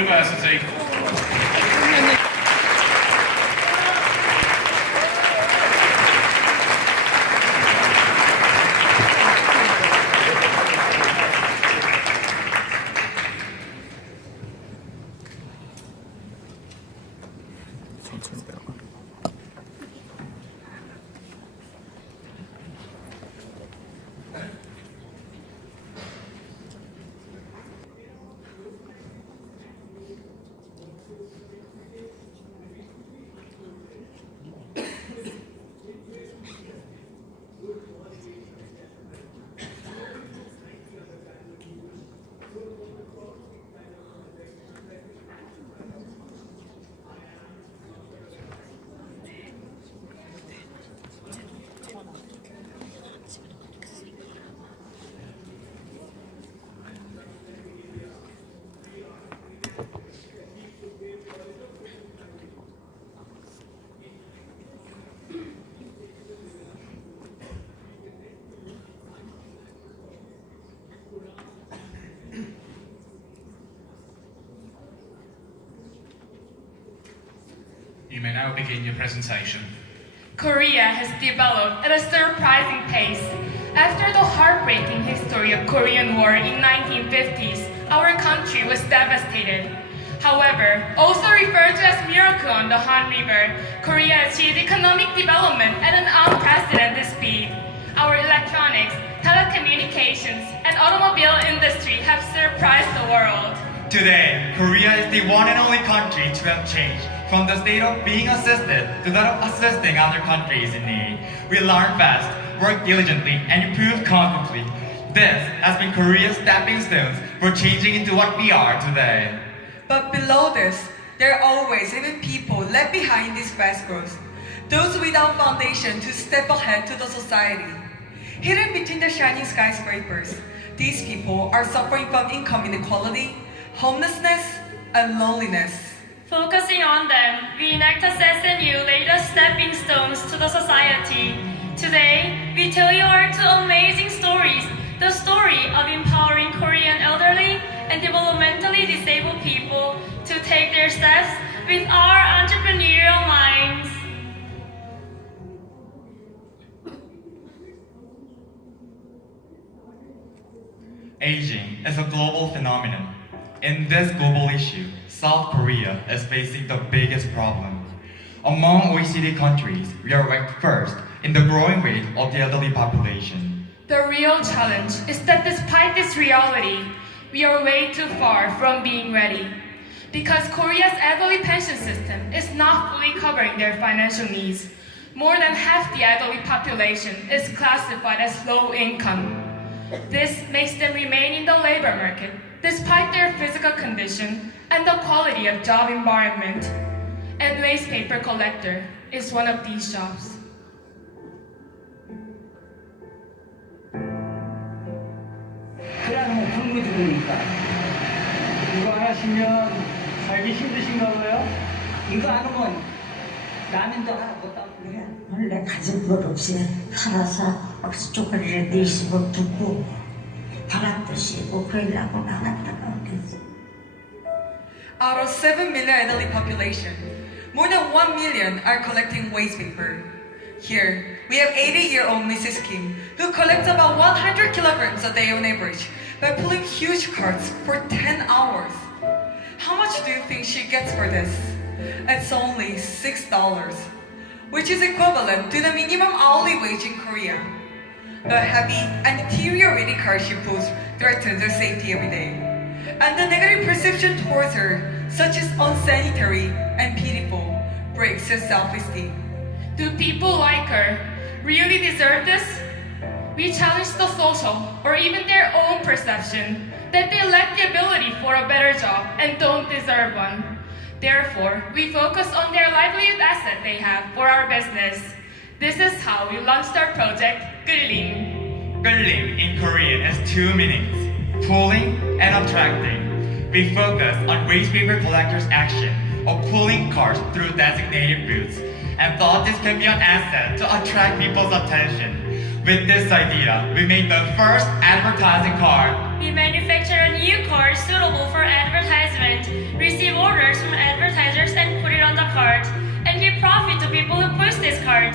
들어봐요, 선생님. You may now begin your presentation. Korea has developed at a surprising pace. After the heartbreaking history of Korean War in 1950s, our country was devastated. However, also referred to as miracle on the Han River, Korea achieved economic development at an unprecedented speed. Our electronics, telecommunications, and automobile industry have surprised the world. Today, Korea is the one and only country to have changed from the state of being assisted to that of assisting other countries in need. We learn fast, work diligently, and improve constantly. This has been Korea's stepping stones for changing into what we are today. But below this, there are always even people left behind this fast growth. Those without foundation to step ahead to the society. Hidden between the shining skyscrapers, these people are suffering from income inequality, homelessness, and loneliness. Focusing on them, we Enactus SNU laid the stepping stones to the society. Today, we tell you our two amazing stories, the story of empowering Korean elderly and developmentally disabled people to take their steps with our entrepreneurial minds. Aging is a global phenomenon. In this global issue, South Korea is facing the biggest problem. Among OECD countries, we are ranked first in the growing rate of the elderly population. The real challenge is that despite this reality, we are way too far from being ready. Because Korea's elderly pension system is not fully covering their financial needs. More than half the elderly population is classified as low income. This makes them remain in the labor market despite their physical condition and the quality of job environment. And waste paper collector is one of these jobs. 그냥 굶고 죽으니까 이거 안 하시면 살기 힘드신가 봐요? 이거 안 하면 라면도 하나 못 담고 해. 원래 가진 것 없이 살아서 억수 쪼가리를 내시고 두고 바람도 쐬고 그러려고 나갔다가 오겠어. Out of 7 million elderly population, more than 1 million are collecting waste paper. Here, we have 80-year-old Mrs. Kim, who collects about 100 kilograms a day on average by pulling huge carts for 10 hours. How much do you think she gets for this? It's only $6, which is equivalent to the minimum hourly wage in Korea. The heavy and deteriorating car she pulls threatens her safety every day. And the negative perception towards her, such as unsanitary and pitiful, breaks her self-esteem. Do people like her really deserve this? We challenge the social or even their own perception that they lack the ability for a better job and don't deserve one. Therefore, we focus on their livelihood asset they have for our business. This is how we launched our project, 끌림. 끌림 in Korean has two meanings, pulling and attracting. We focus on waste paper collectors' action of pulling cars through designated routes and thought this can be an asset to attract people's attention. With this idea, we made the first advertising card. We manufacture a new car suitable for advertisement, people who push this cart.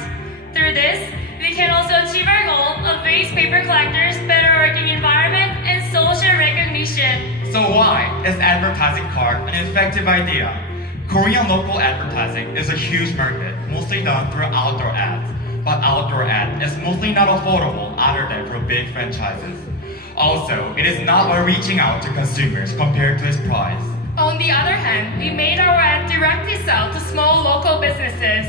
Through this, we can also achieve our goal of waste paper collectors, better working environment, and social recognition. So why is advertising card an effective idea? Korean local advertising is a huge market, mostly done through outdoor ads. But outdoor ad is mostly not affordable other than for big franchises. Also, it is not well reaching out to consumers compared to its price. On the other hand, we made our ad directly sell to small local businesses.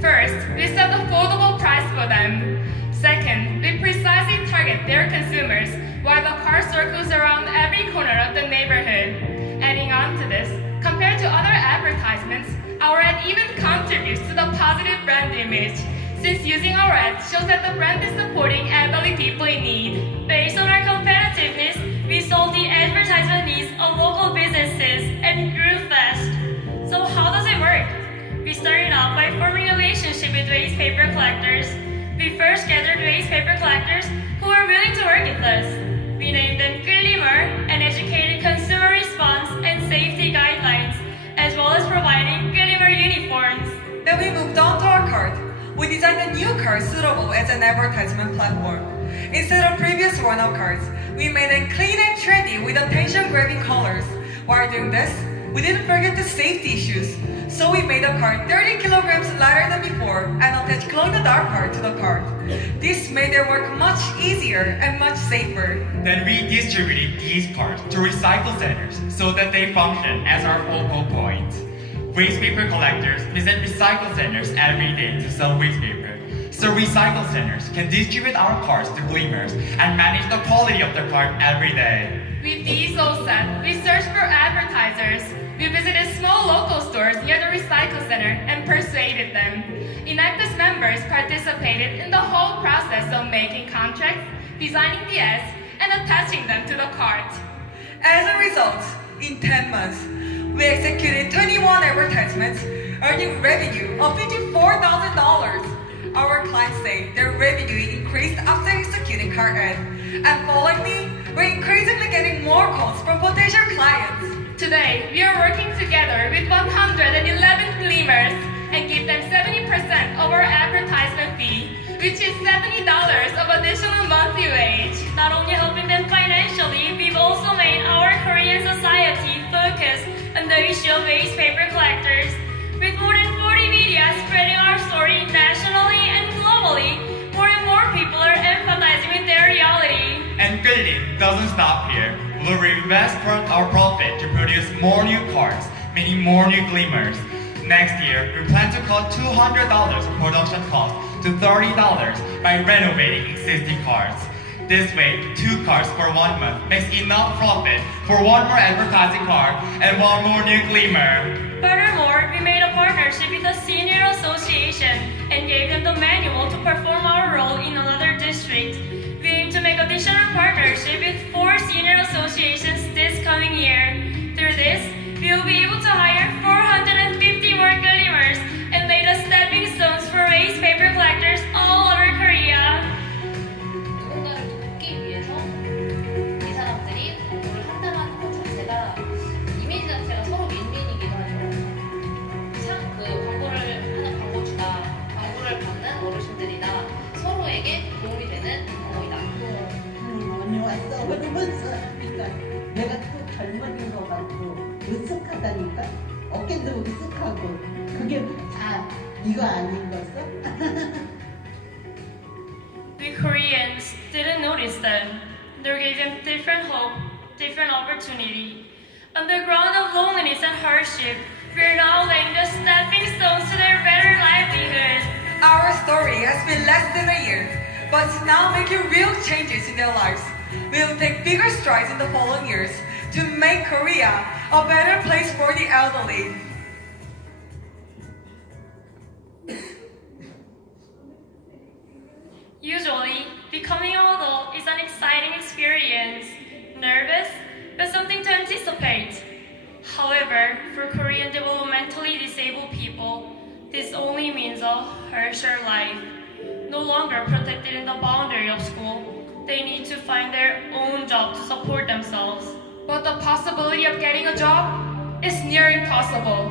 First, we set affordable price for them. Second, we precisely target their consumers while the car circles around every corner of the neighborhood. Adding on to this, compared to other advertisements, our ad even contributes to the positive brand image, since using our ad shows that the brand is supporting elderly people in need. Based on our competitiveness, we solved the advertisement needs of local businesses and grew fast. So how does it work? We started off by forming a relationship with waste paper collectors. We first gathered waste paper collectors who were willing to work with us. We named them 끌리mer and educated consumer response and safety guidelines, as well as providing 끌리mer uniforms. Then we moved on to our cart. We designed a new cart suitable as an advertisement platform. Instead of previous run-out cards, we made it clean and trendy with attention-grabbing colors. While doing this, we didn't forget the safety issues. So we made the cart 30 kilograms lighter than before and attached glow-in-the-dark part to the cart. This made their work much easier and much safer. Then we distributed these cards to recycle centers so that they function as our focal point. Waste paper collectors visit recycle centers every day to sell waste paper. So recycle centers can distribute our cards to gleamers and manage the quality of the card every day. With these all set, we searched for advertisers. We visited small local stores near the recycle center and persuaded them. Enactus members participated in the whole process of making contracts, designing the ads, and attaching them to the cart. As a result, in 10 months, we executed 21 advertisements, earning revenue of $54,000. Our clients say their revenue increased after executing cart ad, and followingly, we're increasingly getting more calls from potential clients. Today, we are working together with 111 gleamers and give them 70% of our advertisement fee, which is $70 of additional monthly wage. Not only helping them financially, we've also made our Korean society focus on the issue of waste paper collectors. With more than 40 media spreading our story nationally and globally, more and more people are empathizing with their reality. And 끌림 doesn't stop here. We'll reinvest our profit to produce more new cards, meaning more new gleamers. Next year, we plan to cut $200 of production cost to $30 by renovating existing cards. This way, 2 cards for 1 month makes enough profit for 1 more advertising card and 1 more new gleamer. Furthermore, we made a partnership with a senior association and gave them the manual to perform our role in another district. We aim to make additional partnership with 4 senior associations this coming year. Through this, we will be able to hire 450 more gleamers and lay the stepping stones for waste paper collectors all over Korea. 누군가를 돕기 위해서 이 사람들이 광고를 한다는 것 자체가 이미지 자체가 서로 윈윈이기도 하죠. 그 광고를 하는 광고주가 광고를 받는 어르신들이나 서로에게 도움이 되는 방법이다. 언니 왔어. 그러면서 그러니까 내가 또 젊은인 거 같고 으쓱하다니까 어깨도 으쓱하고 그게 다 이거 아닌 거죠? We Koreans didn't notice them. They gave them different hope, different opportunity. On the ground of loneliness and hardship, we are now laying the stepping stones to their better livelihood. Our story has been less than a year, but it's now making real changes in their lives. We'll take bigger strides in the following years to make Korea a better place for the elderly. Usually, becoming an adult is an exciting experience, nervous, but something to anticipate. However, for Korean developmentally disabled people, this only means a harsher life. No longer protected in the boundary of school, they need to find their own job to support themselves. But the possibility of getting a job is near impossible.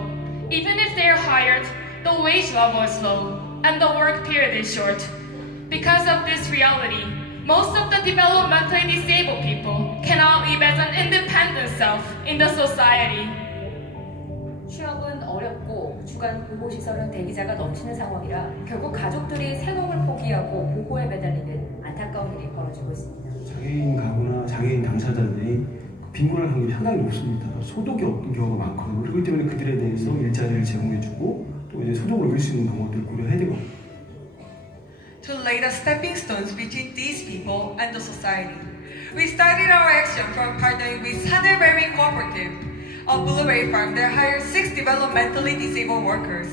Even if they are hired, the wage level is low, and the work period is short. Because of this reality, most of the developmentally disabled people cannot live as an independent self in the society. 취업은 어렵고 주간 보호시설은 대기자가 넘치는 상황이라 결국 가족들이 생업을 포기하고 보호에 매달리는 안타까운 일이 벌어지고 있습니다. 장애인 가구나 장애인 당사자들이 빈곤할 확률이 상당히 높습니다. 소득이 없는 경우가 많거든요. 그렇기 때문에 그들에 대해서 일자리를 제공해주고 또 이제 소득을 올릴 수 있는 방법들을 고려해야 되고. To lay the stepping stones between these people and the society, we started our action from partnering with Hanerberry Cooperative, a blueberry farm that hires 6 developmentally disabled workers.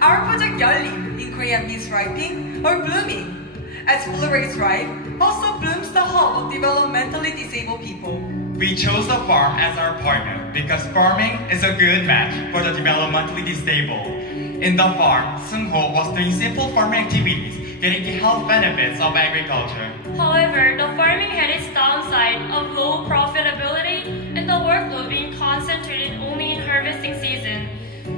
Our project 열림 in Korean means ripening or blooming. As blueberries ripe, also blooms the whole of developmentally disabled people. We chose the farm as our partner because farming is a good match for the developmentally disabled. In the farm, Seung-ho was doing simple farming activities, getting the health benefits of agriculture. However, the farming had its downside of low profitability and the workload being concentrated only in harvesting season.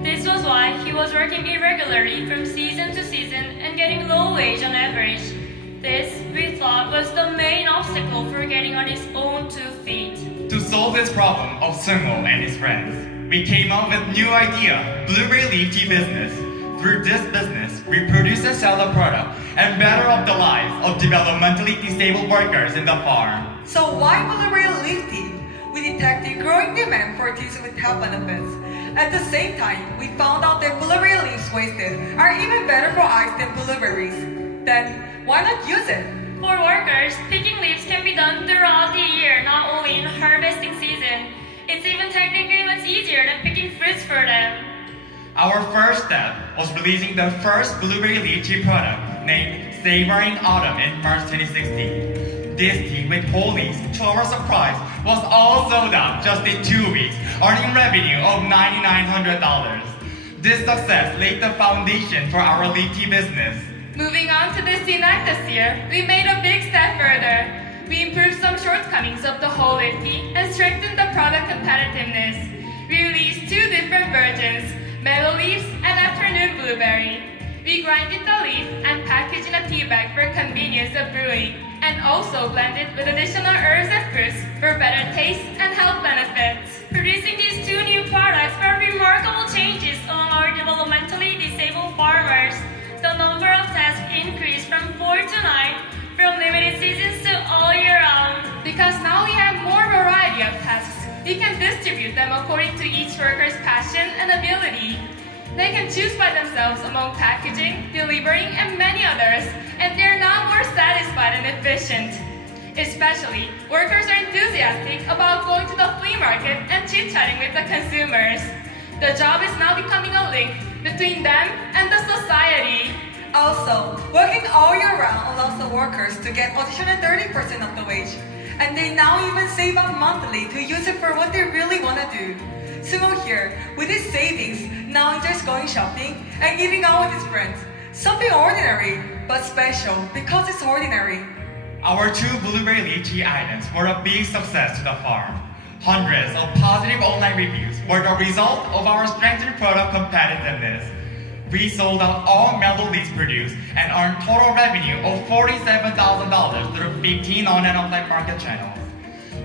This was why he was working irregularly from season to season and getting low wage on average. This, we thought, was the main obstacle for getting on his own 2 feet. To solve this problem of Seung-ho and his friends, we came up with new idea, blueberry leaf tea business. Through this business, we produce and sell a product and better up the lives of developmentally disabled workers in the farm. So why blueberry leaf tea? We detected growing demand for teas with health benefits. At the same time, we found out that blueberry leaves wasted are even better for eyes than blueberries. Then, why not use it? For workers, picking leaves can be done throughout the year, not only in harvesting season. It's even technically much easier than picking fruits for them. Our first step was releasing the first blueberry leaf tea product named Savoring Autumn in March 2016. This tea with whole leaves, to our surprise, was all sold out just in 2 weeks, earning revenue of $9,900. This success laid the foundation for our leaf tea business. Moving on to this Enactus year, we made a big step further. We improved some shortcomings of the whole leaf tea and strengthened the product competitiveness. We released 2 different versions, mellow leaves and afternoon blueberry. We grinded the leaf and packaged in a tea bag for convenience of brewing, and also blended with additional herbs and fruits for better taste and health benefits. Producing these 2 new products brought remarkable changes among our developmentally disabled farmers. The number of tasks increased from 4 to 9, from limited seasons to all year round. Because now we have more variety of tasks, we can distribute them according to each worker's passion and ability. They can choose by themselves among packaging, delivering, and many others, and they're now more satisfied and efficient. Especially, workers are enthusiastic about going to the flea market and chit-chatting with the consumers. The job is now becoming a link between them and the society. Also, working all year round allows the workers to get additional 30% of the wage. And they now even save up monthly to use it for what they really want to do. Sumo here, with his savings, now enjoys going shopping and eating out with his friends. Something ordinary, but special because it's ordinary. Our 2 blueberry leaf tea items were a big success to the farm. Hundreds of positive online reviews were the result of our strengthened product competitiveness. We sold out all mellow leaves produced and earned total revenue of $47,000 through 15 on and offline market channels.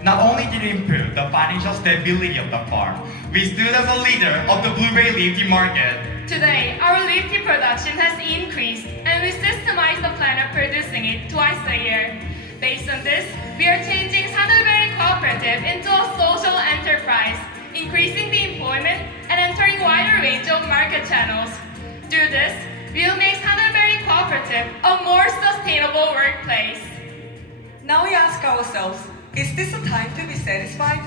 Not only did it improve the financial stability of the farm, we stood as a leader of the blueberry leaf tea market. Today, our leaf tea production has increased, and we systemized the plan of producing it twice a year. Based on this, we are changing Hanerberry Cooperative into a social enterprise, increasing the employment and entering wider range of market channels. Through this, we will make Hanerberry Cooperative a more sustainable workplace. Now we ask ourselves, is this a time to be satisfied?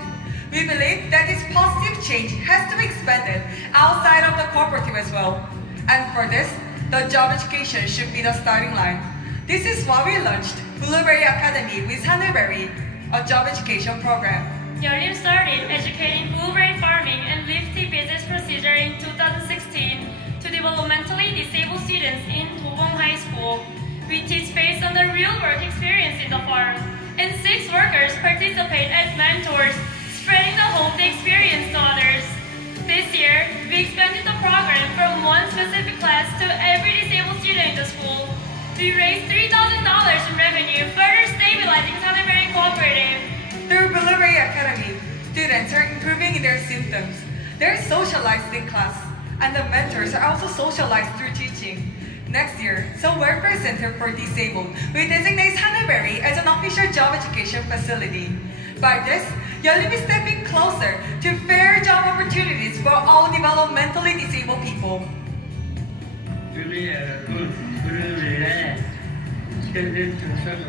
We believe that this positive change has to be expanded outside of the cooperative as well. And for this, the job education should be the starting line. This is why we launched Blueberry Academy with Hanerberry, a job education program. 열림 started educating blueberry farming and leaf tea business procedure in 2016 to developmentally disabled students in Dobong High School. We teach based on the real work experience in the farm, and 6 workers participate as mentors, spreading the hope they experience to others. This year, we expanded the program from one specific class we raised $3,000 in revenue, further stabilizing Saneberry Cooperative. Through Blueberry Academy, students are improving in their symptoms. They're socialized in class, and the mentors are also socialized through teaching. Next year, some Welfare Center for Disabled will designate Saneberry as an official job education facility. By this, you'll be stepping closer to fair job opportunities for all developmentally disabled people. 우리 여러분, 그들의 세대 주셔서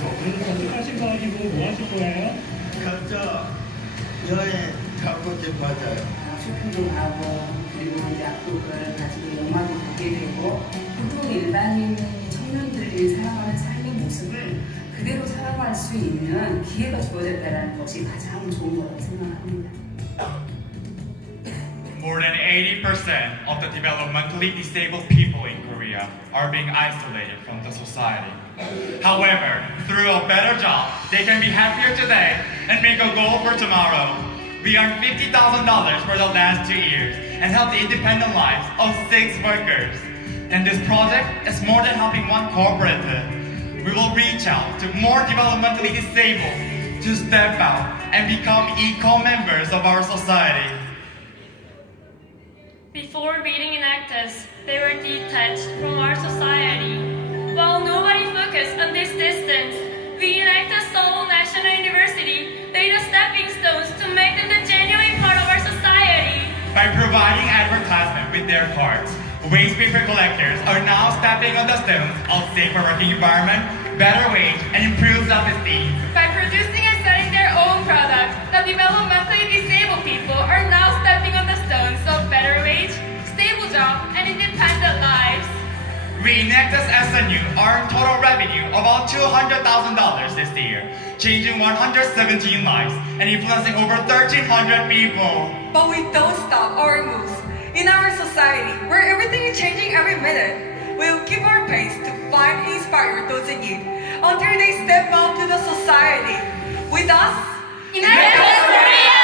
오늘 참석하신 거 아니고 뭐 하실 거예요? 가자. 여행 가고 싶어져요. 쇼핑도 가고 그리고 이제 약속을 가지고 영화도 보게 되고 보통 일반인 청년들이 살아가는 삶의 모습을 그대로 살아갈 수 있는 기회가 주어졌다는 것이 가장 좋은 거라고 생각합니다. More than 80% of the developmentally disabled people in Korea are being isolated from the society. However, through a better job, they can be happier today and make a goal for tomorrow. We earned $50,000 for the last 2 years and helped the independent lives of 6 workers. And this project is more than helping one cooperative. We will reach out to more developmentally disabled to step out and become equal members of our society. Before reading Enactus, they were detached from our society. While nobody focused on this distance, we Enactus Seoul National University laid the stepping stones to make them the genuine part of our society. By providing advertisement with their cards, waste paper collectors are now stepping on the stones of safer working environment, better wage, and improved self-esteem. By producing and selling their own products, the developmentally disabled people are now stepping on the stones of better wage, stable job, and independent lives. We Enactus SNU earned total revenue of about $200,000 this year, changing 117 lives and influencing over 1,300 people. But we don't stop our moves. In our society, where everything is changing every minute, we'll keep our pace to find and inspire those in need until they step out to the society. With us, Enactus Korea!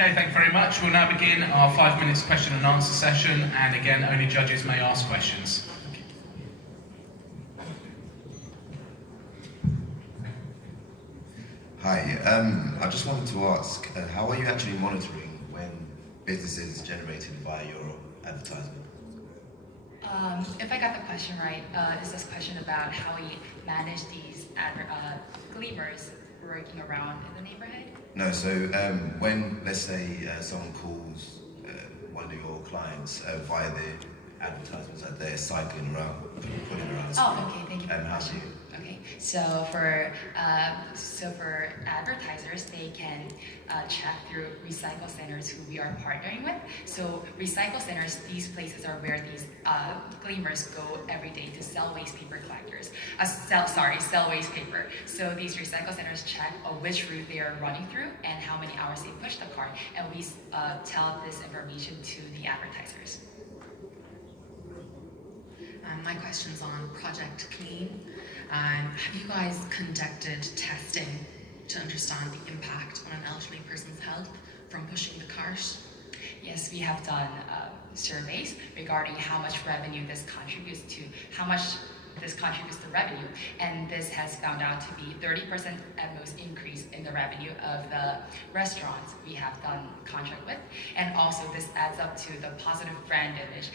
Okay, thank you very much. We'll now begin our 5 minutes question and answer session, and again, only judges may ask questions. Hi, I just wanted to ask, how are you actually monitoring when businesses generated via your advertisement? If I got the question right, is this question about how we manage these gleamers working around in the neighborhood? No, so when, let's say, someone calls one of your clients via the advertisements that they're cycling around, putting around the screen. Oh, okay, thank you for the how do question. Okay, so for advertisers, they can check through recycle centers who we are partnering with. So recycle centers, these places are where these gleamers go every day to sell waste paper collectors. Sell waste paper. So these recycle centers check which route they are running through and how many hours they push the cart, and we tell this information to the advertisers. My question's on Project Clean. Have you guys conducted testing to understand the impact on an elderly person's health from pushing the cart? Yes, we have done surveys regarding how much revenue this contributes to, the revenue, and this has found out to be 30% at most increase in the revenue of the restaurants we have done contract with, and also this adds up to the positive brand image,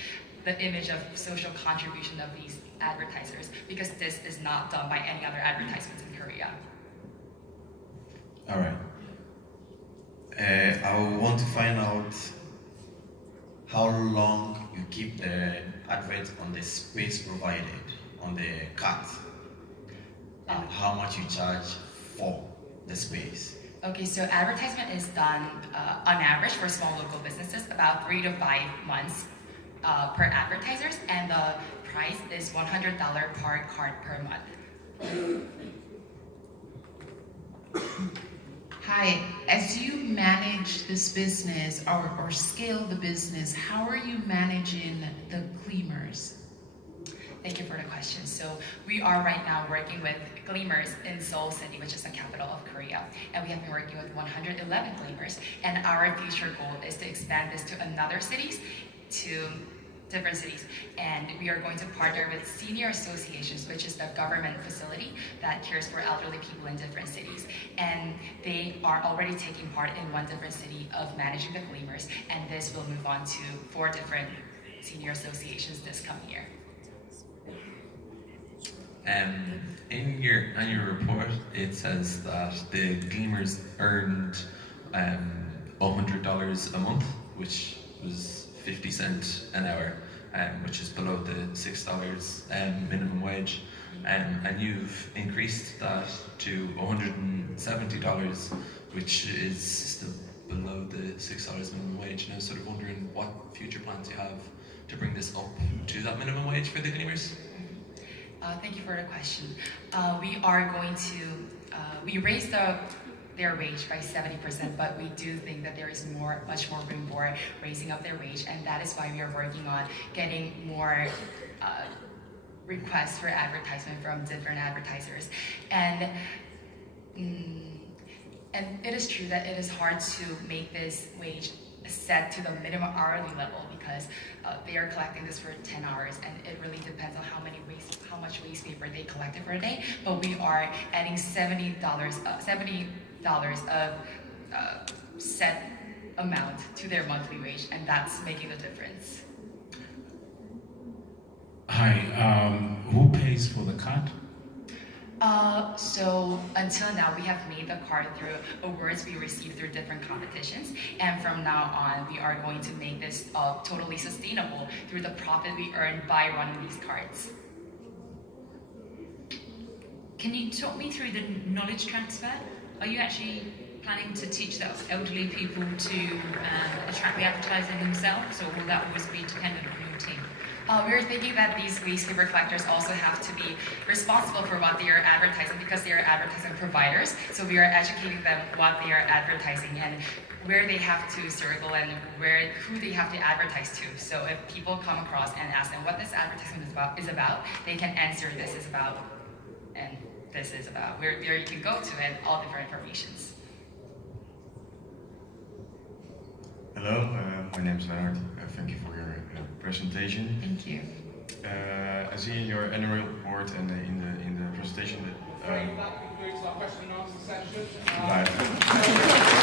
the image of social contribution of these advertisers, because this is not done by any other advertisements in Korea. All right. I want to find out how long you keep the advert on the space provided on the cart, and how much you charge for the space. Okay, so advertisement is done on average for small local businesses about 3 to 5 months per advertisers, and the price is $100 per card per month. Hi, as you manage this business or scale the business, how are you managing the gleamers? Thank you for the question. So we are right now working with Gleamers in Seoul City, which is the capital of Korea. And we have been working with 111 Gleamers. And our future goal is to expand this to another cities, to different cities. And we are going to partner with senior associations, which is the government facility that cares for elderly people in different cities. And they are already taking part in one different city of managing the Gleamers. And this will move on to 4 different senior associations this coming year. In your annual report, it says that the Gleamers earned $100 a month, which was 50 cents an hour, which is below the $6 minimum wage. And you've increased that to $170, which is still below the $6 minimum wage. And I was sort of wondering what future plans you have to bring this up to that minimum wage for the Gleamers. Thank you for the question. We are going to, we raised their wage by 70%, but we do think that there is much more room for raising up their wage, and that is why we are working on getting more requests for advertisement from different advertisers. And it is true that it is hard to make this wage set to the minimum hourly level because they are collecting this for 10 hours, and it really depends on how much waste paper they collected for a day. But we are adding $70 of set amount to their monthly wage, and that's making the difference. Hi, who pays for the card? So until now, we have made the card through awards we received through different competitions, and from now on, we are going to make this totally sustainable through the profit we earn by running these cards. Can you talk me through the knowledge transfer? Are you actually planning to teach the elderly people to attract the advertising themselves, or will that always be dependent on your team? We're thinking that these waste paper collectors also have to be responsible for what they are advertising because they are advertising providers. So we are educating them what they are advertising and where they have to circle and who they have to advertise to. So if people come across and ask them what this advertisement is about, they can answer this is about and this is about. Where you can go to and all different informations. Hello, my name is Leonard. Thank you for your presentation. Thank you. I see in your annual report and in the presentation that. That concludes our question and answer session. Bye.